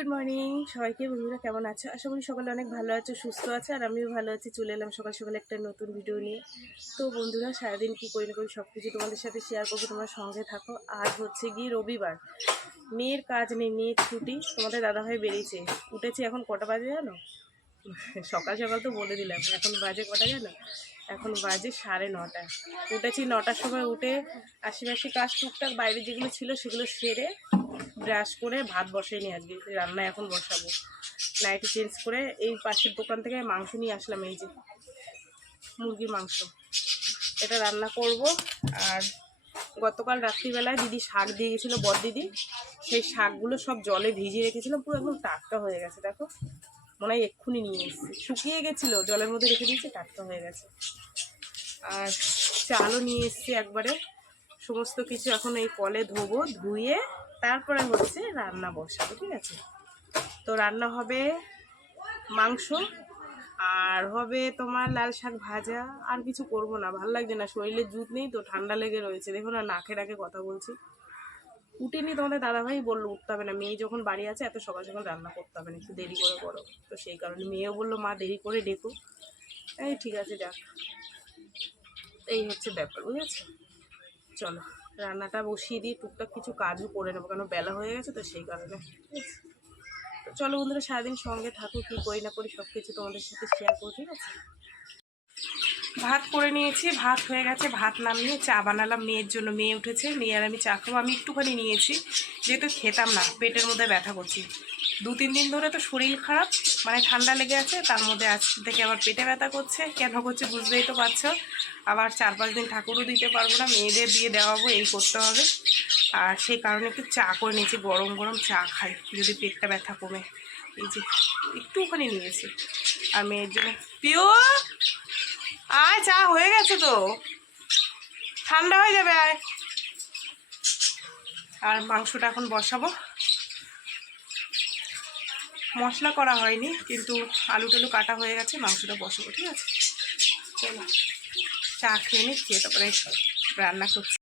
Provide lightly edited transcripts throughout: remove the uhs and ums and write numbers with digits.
Good morning সবাইকে। বন্ধুরা কেমন আছো? আশা করি সকালে অনেক ভালো আছো, সুস্থ আছে, আর আমিও ভালো আছি। চলে এলাম সকাল সকালে একটা নতুন ভিডিও নিয়ে। তো বন্ধুরা, সারাদিন কী করি না করি সব কিছু তোমাদের সাথে শেয়ার করবো, তোমার সঙ্গে থাকো। আজ হচ্ছে গিয়ে রবিবার, মেয়ের কাজ নেই, মেয়ের ছুটি। তোমাদের দাদাভাই বেরিয়েছে। উঠেছি এখন কটা বাজে জানো? সকাল সকাল তো বলে দিলাম, এখন বাজে কটা জানো? এখন বাজে 9:30। উঠেছি 9টার সময়, উঠে আশিপাশি কাজ টুকটাক বাইরে যেগুলো ছিল সেগুলো সেরে ব্রাশ করে ভাত বসাই নি। আজকে রান্না এখন বসাবো। নাইটি চেঞ্জ করে এই পাশের দোকান থেকে মাংস নিয়ে আসলাম, এই যে মুরগির মাংস, এটা রান্না করব। আর গতকাল রাত্রিবেলায় দিদি শাক দিয়ে গেছিলো, বড় দিদি, সেই শাকগুলো সব জলে ভিজিয়ে রেখেছিলাম, পুরো একদম টাটকা হয়ে গেছে। দেখো, মনে হয় এক্ষুনি নিয়ে এসেছি, শুকিয়ে গেছিলো, জলের মধ্যে রেখে দিয়েছি, টাটকা হয়ে গেছে। আর চালও নিয়ে এসেছি একবারে। সমস্ত কিছু এখন এই কলে ধোবো, ধুয়ে তারপরে হচ্ছে রান্না বসাবো, ঠিক আছে? তো রান্না হবে মাংস, আর হবে তোমার লাল শাক ভাজা। আর কিছু করব না, ভালো লাগছে না, শরীরে জুত নেই তো, ঠান্ডা লেগে রয়েছে। দেখো না, নাকে ডাকে কথা বলছি। উঠিনি, তোমাদের দাদাভাই বললো উঠতে হবে না, মেয়ে যখন বাড়ি আছে এত সকাল সকাল রান্না করতে হবে না, একটু দেরি করে করো। তো সেই কারণে মেয়েও বললো মা দেরি করে ডেকো। এই ঠিক আছে, যাক, এই হচ্ছে ব্যাপার, বুঝেছো? চলো রান্নাটা বসিয়ে দিয়ে টুকটাক কিছু কাজও করে নেবো, কেন বেলা হয়ে গেছে তো, সেই কারণে। তো চলো বন্ধুরা, সারাদিন সঙ্গে থাকো, কী করি না করি সব কিছু তোমাদের সাথে শেয়ার করো, ঠিক আছে? ভাত করে নিয়েছি, ভাত হয়ে গেছে, ভাত নামিয়ে চা বানালাম মেয়ের জন্য। মেয়ে উঠেছে, মেয়ে আর আমি চা খাবো। আমি একটুখানি নিয়েছি, যেহেতু খেতাম না, পেটের মধ্যে ব্যথা করছি। 2-3 দিন ধরে তো শরীর খারাপ, মানে ঠান্ডা লেগে আছে, তার মধ্যে আজ থেকে আবার পেটে ব্যথা করছে। কেন করছে বুঝতেই তো পারছো। আবার 4-5 দিন ঠাকুরও দিতে পারবো না, মেয়েদের দিয়ে দেওয়াবো, এই করতে হবে। আর সেই কারণে একটু চা করে নিয়েছি, গরম গরম চা খাই যদি পেটটা ব্যথা কমে। এই যে একটুখানি নিয়েছি। আর মেয়ের জন্য পিও, আয়, চা হয়ে গেছে তো, ঠান্ডা হয়ে যাবে, আয়। আর মাংসটা এখন বসাবো। মশলা করা হয়নি, কিন্তু আলু টালু কাটা হয়ে গেছে, মাংসটা বসাবো, ঠিক আছে? চলো চা খেয়ে নি, খেয়ে তারপরে রান্না করছি।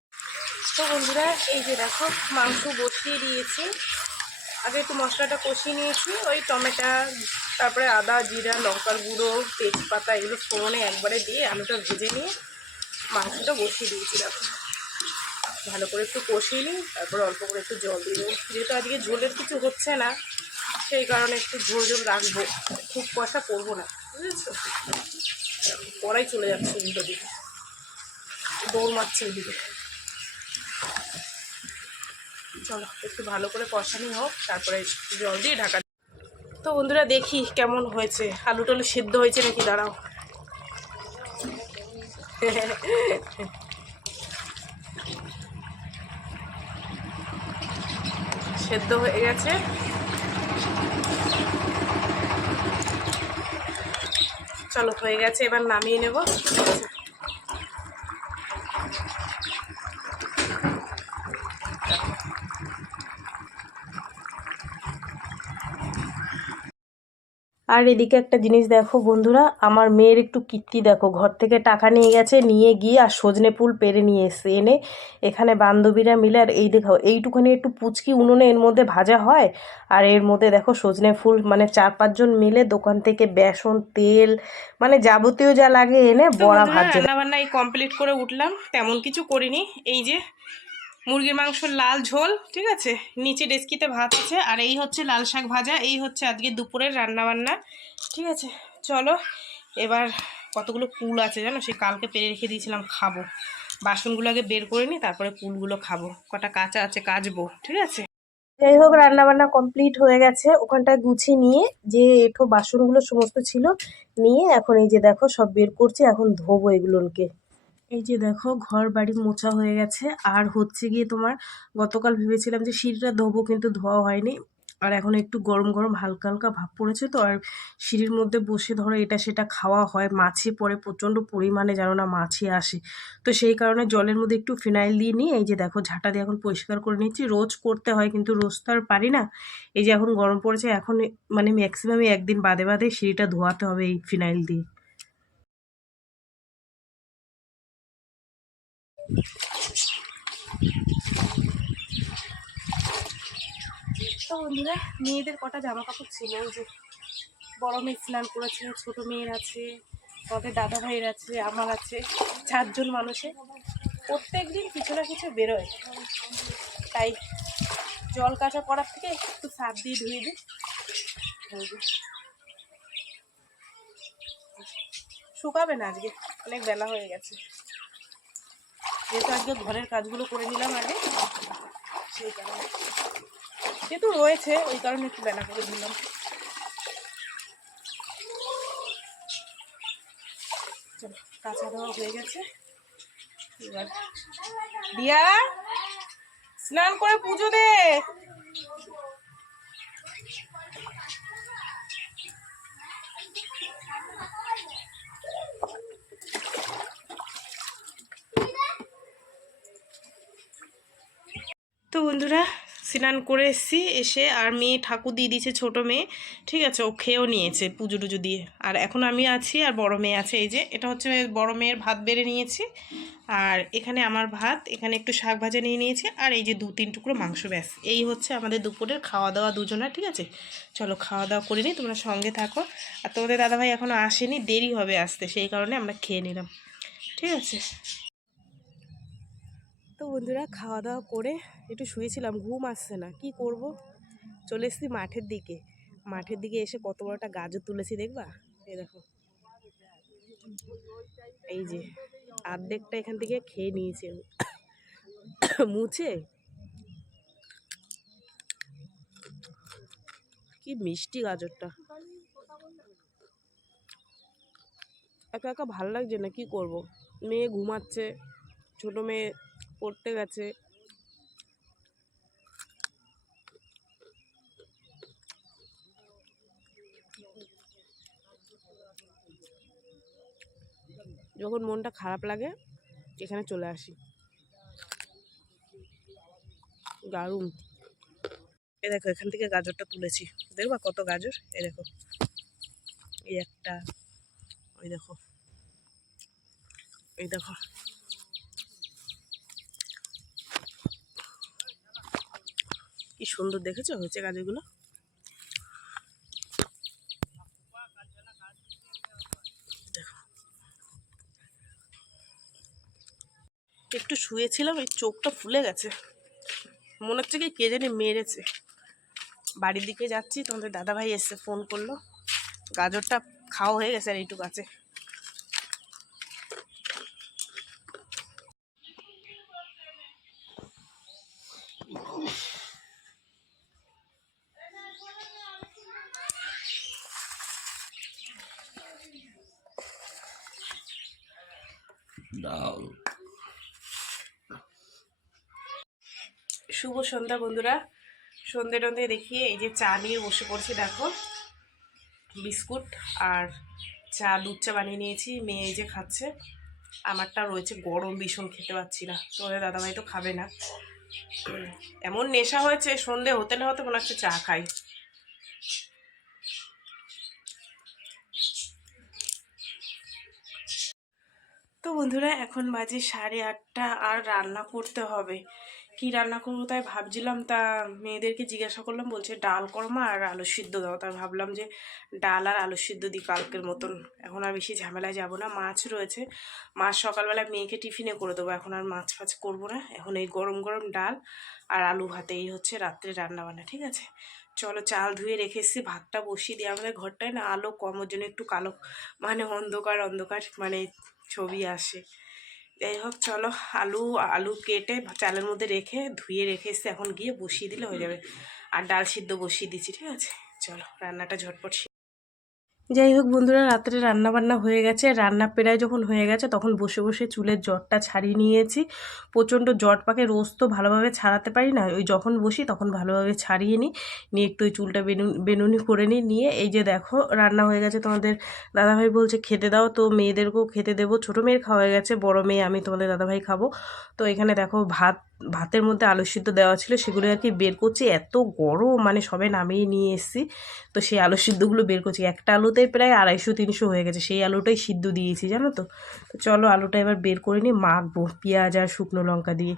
তো বন্ধুরা, এই যে দেখো, মাংস বসিয়ে দিয়েছি। আগে একটু মশলাটা কষিয়ে নিয়েছি, ওই টমেটো, তারপরে আদা, জিরা, লঙ্কার গুঁড়ো, তেজপাতা, এগুলো ফোড়নে একবারে দিয়ে আলুটা ভেজে নিয়ে মাংসটা বসিয়ে দিয়েছি। দেখো, ভালো করে একটু কষিয়ে নিই, তারপরে অল্প করে একটু জল দিয়ে দেবো। যেহেতু আজকে ঝোলের কিছু হচ্ছে না, সেই কারণে একটু ঝোল ঝোল রাখবো, খুব কষা করবো না, বুঝেছো? পরাই চলে যাচ্ছে উল্টো দিকে, দৌড় মারছে ওইদিকে। চলো একটু ভালো করে কষানি হোক, তারপরে জল দিয়ে ঢাকা। তো বন্ধুরা, দেখি কেমন হয়েছে, আলু টালু সেদ্ধ হয়েছে নাকি, দাঁড়াও। সেদ্ধ হয়ে গেছে। চলো, হয়ে গেছে, এবার নামিয়ে নেব। আর এদিকে একটা জিনিস দেখো বন্ধুরা, আমার মেয়ের একটু কীর্তি দেখো, ঘর থেকে টাকা নিয়ে গেছে, নিয়ে গিয়ে আর সজনে ফুল পেরে নিয়ে এসছে, এনে এখানে বান্ধবীরা মিলে, আর এই দেখো এইটুখানি একটু পুচকি উনুনে এর মধ্যে ভাজা হয়। আর এর মধ্যে দেখো সজনে ফুল, মানে 4-5 জন মিলে দোকান থেকে বেসন, তেল, মানে যাবতীয় যা লাগে এনে বড়া ভাজছে। রান্না বান্না এই কমপ্লিট করে উঠলাম, তেমন কিছু করিনি। এই যে মুরগির মাংসর লাল ঝোল, ঠিক আছে, নিচে ডেস্কিতে ভাত আছে, আর এই হচ্ছে লাল শাক ভাজা। এই হচ্ছে আজকে দুপুরের রান্না বান্না, ঠিক আছে? চলো এবার, কতগুলো কুল আছে জানো, সে কালকে পেরে রেখে দিয়েছিলাম, খাবো। বাসনগুলো আগে বের করে নিই, তারপরে কুলগুলো খাবো। কটা কাঁচা আছে, কাচবো, ঠিক আছে? যাই হোক, রান্না বান্না কমপ্লিট হয়ে গেছে। ওখানটায় গুছিয়ে নিয়ে, যে এঁঠো বাসনগুলো সমস্ত ছিল নিয়ে, এখন এই যে দেখো সব বের করছি, এখন ধোবো এগুলোকে। এই যে দেখো, ঘর বাড়ি মোছা হয়ে গেছে। আর হচ্ছে গিয়ে তোমার, গতকাল ভেবেছিলাম যে সিঁড়িটা ধোবো, কিন্তু ধোয়া হয়নি। আর এখন একটু গরম গরম হালকা হালকা ভাব পড়েছে তো, আর সিঁড়ির মধ্যে বসে ধরো এটা সেটা খাওয়া হয়, মাছি পড়ে প্রচণ্ড পরিমাণে, জানো না, মাছি আসে। তো সেই কারণে জলের মধ্যে একটু ফিনাইল দিয়ে নিয়ে, এই যে দেখো ঝাঁটা দিয়ে এখন পরিষ্কার করে নিচ্ছি। রোজ করতে হয়, কিন্তু রোজ তো আর পারি না। এই যে এখন গরম পড়েছে, এখন মানে ম্যাক্সিমাম একদিন বাদে বাদে সিঁড়িটা ধোয়াতে হবে এই ফিনাইল দিয়ে। তো বন্ধুরা মেয়েদের কটা জামা কাপড় ছিল, ওই যে বড় মেয়ে স্নান করেছে, ছোট মেয়ের আছে, আমাদের দাদা ভাইয়ের আছে, আমার আছে, 4জন মানুষের প্রত্যেক দিন কিছু না কিছু বেরোয়। তাই জল কাচা করার থেকে একটু সার দিয়ে ধুয়ে দিই। শুকাবে না আজকে, অনেক বেলা হয়ে গেছে, যেহেতু আজকে ঘরের কাজগুলো করে নিলাম আগে, সেই কারণে যেহেতু রয়েছে ওই কারণে একটু বেলা করে দিলাম। চলো কাঁচা ধোয়া হয়ে গেছে, এবার দিয়া স্নান করে পুজো দে। তো বন্ধুরা স্নান করে এসেছি, এসে আর মেয়ে ঠাকুর দিয়ে দিয়েছে, ছোটো মেয়ে, ঠিক আছে, ও খেয়েও নিয়েছে পুজো টুজো দিয়ে। আর এখন আমি আছি আর বড় মেয়ে আছে, এই যে এটা হচ্ছে বড় মেয়ের ভাত বেড়ে নিয়েছি, আর এখানে আমার ভাত, এখানে একটু শাক ভাজা নিয়ে নিয়েছি, আর এই যে 2-3 টুকরো মাংস, ব্যাস এই হচ্ছে আমাদের দুপুরের খাওয়া দাওয়া দুজনের। ঠিক আছে, চলো খাওয়া দাওয়া করে নিই, তোমরা সঙ্গে থাকো। আর তোমাদের দাদাভাই এখনও আসেনি, দেরি হবে আসতে, সেই কারণে আমরা খেয়ে নিলাম। ঠিক আছে, তো বন্ধুরা খাওয়া দাওয়া করে একটু শুয়েছিলাম, ঘুম আসছে না, কি করব, চলে এসেছি মাঠের দিকে। মাঠের দিকে এসে কত বড় একটা গাজর তুলেছি দেখবা, এই দেখো, এই যে অর্ধেকটা এখান থেকে খেয়ে নিয়েছি আমি মুছে। কি মিষ্টি গাজরটা, একা একা ভালো লাগছে না, কি করব, মেয়ে ঘুমাচ্ছে, ছোট মেয়ে পড়তে গেছে। যখন মনটা খারাপ লাগে এখানে চলে আসি, দারুণ। এ দেখো এখান থেকে গাজরটা তুলেছি, দেখবা কত গাজর, এ দেখো, এই একটা, ওই দেখো, এই দেখো, কি সুন্দর দেখেছো হয়েছে গাজরগুলো। একটু শুয়েছিলাম, এই চোখটা ফুলে গেছে, মনে হচ্ছে কি কে জানি মেরেছে। বাড়ির দিকে যাচ্ছি, তোমাদের দাদাভাই এসে ফোন করলো, গাজরটা খাওয়া হয়ে গেছে আর এইটুকু আছে। শুভ সন্ধ্যা বন্ধুরা, সন্ধে টন্ধে দেখিয়ে এই যে চা নিয়ে বসে পড়ছি, দেখো বিস্কুট আর চা, দুধ চা বানিয়ে নিয়েছি, মেয়ে এই যে খাচ্ছে, আমারটা রয়েছে গরম ভীষণ, খেতে পাচ্ছি না, তোমাদের দাদাভাই তো খাবে না। এমন নেশা হয়েছে, সন্ধে হতে না হতে মনে হচ্ছে চা খাই। তো বন্ধুরা এখন বাজে 8:30, আর রান্না করতে হবে, কি রান্না করবো তাই ভাবছিলাম। তা মেয়েদেরকে জিজ্ঞাসা করলাম, বলছে ডাল কর্মা আর আলু সিদ্ধ দাও, তাই ভাবলাম যে ডাল আর আলু সিদ্ধ দিই কালকের মতন, এখন আর বেশি ঝামেলায় যাব না। মাছ রয়েছে, মাছ সকালবেলা মেয়েকে টিফিনে করে দেবো, এখন আর মাছ ফাছ করবো না, এখন এই গরম গরম ডাল আর আলু ভাতে, এই হচ্ছে রাত্রে রান্নাবান্না। ঠিক আছে, চলো চাল ধুয়ে রেখে এসেছি, ভাতটা বসিয়ে দিই। আমাদের ঘরটায় না আলো কম, ওর জন্য একটু কালো, মানে অন্ধকার অন্ধকার মানে ছবি আসে। যাই হোক চলো, আলু আলু কেটে চালের মধ্যে রেখে ধুয়ে রেখে এসে এখন গিয়ে বসিয়ে দিলে হয়ে যাবে, আর ডাল সিদ্ধ বসিয়ে দিচ্ছি। ঠিক আছে, চলো রান্নাটা ঝটপট। যাই হোক বন্ধুরা, রাত্রে রান্না বান্না হয়ে গেছে, রান্না প্রায় যখন হয়ে গেছে তখন বসে বসে চুলের জটটা ছাড়িয়ে নিয়েছি, প্রচণ্ড জট পাকে, রোজ তো ভালোভাবে ছাড়াতে পারি না, ওই যখন বসি তখন ভালোভাবে ছাড়িয়ে নিই, নিয়ে একটু ওই চুলটা বেনুনি করে নিই, নিয়ে এই যে দেখো রান্না হয়ে গেছে। তোমাদের দাদাভাই বলছে খেতে দাও, তো মেয়েদেরকেও খেতে দেবো, ছোটো মেয়ের খাওয়া হয়ে গেছে, বড় মেয়ে আমি তোমাদের দাদাভাই খাবো। তো এখানে দেখো ভাতের মধ্যে আলু সিদ্ধ দেওয়া ছিল, সেগুলো আর কি বের করছি, এত গরম, মানে সবে নামিয়ে নিয়ে এসেছি, তো সেই আলু সিদ্ধগুলো বের করছি, একটা আলুতে প্রায় 250-300 হয়ে গেছে, সেই আলুটাই সিদ্ধ দিয়েছি জানো তো। তো চলো আলুটা এবার বের করে নিই, মাখবো পেঁয়াজ আর শুকনো লঙ্কা দিয়ে।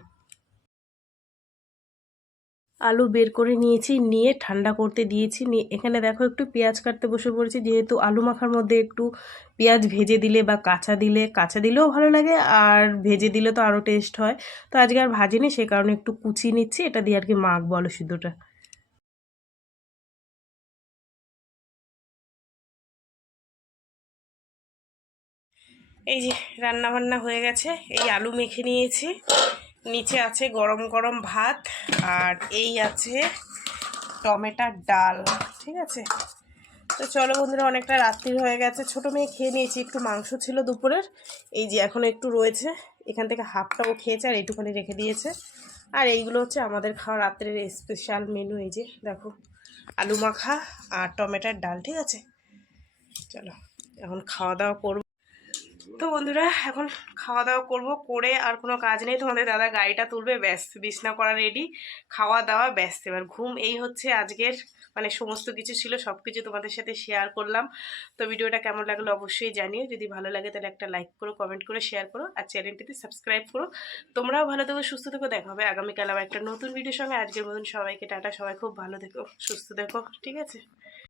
আলু বের করে নিয়েছি, নিয়ে ঠান্ডা করতে দিয়েছি। নিয়ে এখানে দেখো একটু পেঁয়াজ কাটতে বসে পড়েছি, যেহেতু আলু মাখার মধ্যে একটু পেঁয়াজ ভেজে দিলে বা কাঁচা দিলেও ভালো লাগে, আর ভেজে দিলে তো আরও টেস্ট হয়। তো আজকে আর ভাজিনি, সেই কারণে একটু কুচিয়ে নিচ্ছি, এটা দিয়ে আর কি মাখবো আলু সিদ্ধটা। এই যে রান্না বান্না হয়ে গেছে, এই আলু মেখে নিয়েছি, নিচে আছে গরম গরম ভাত, আর এই আছে টমেটোর ডাল। ঠিক আছে, তো চলো বন্ধুরা, অনেকটা রাত্রি হয়ে গেছে, ছোটো মেয়ে খেয়ে নিয়েছি, একটু মাংস ছিল দুপুরের, এই যে এখনও একটু রয়েছে, এখান থেকে হাফটাও খেয়েছে আর এইটুখানি রেখে দিয়েছে। আর এইগুলো হচ্ছে আমাদের খাওয়া রাত্রের স্পেশাল মেনু, এই যে দেখো আলু মাখা আর টমেটোর ডাল। ঠিক আছে, চলো এখন খাওয়া দাওয়া করবো। তো বন্ধুরা এখন খাওয়া দাওয়া করবো, করে আর কোনো কাজ নেই, তোমাদের দাদা গাড়িটা তুলবে, ব্যাস বিছনা করা রেডি, খাওয়া দাওয়া ব্যাস, এবার ঘুম। এই হচ্ছে আজকের মানে সমস্ত কিছু ছিল, সব কিছু তোমাদের সাথে শেয়ার করলাম। তো ভিডিওটা কেমন লাগলো অবশ্যই জানিও, যদি ভালো লাগে তাহলে একটা লাইক করো, কমেন্ট করে শেয়ার করো, আর চ্যানেলটিতে সাবস্ক্রাইব করো। তোমরাও ভালো থেকো, সুস্থ থেকো, দেখা হবে আগামীকাল আবার একটা নতুন ভিডিওর সঙ্গে। আজকের মতন সবাইকে টাটা, সবাই খুব ভালো থেকো, সুস্থ থেকো। ঠিক আছে।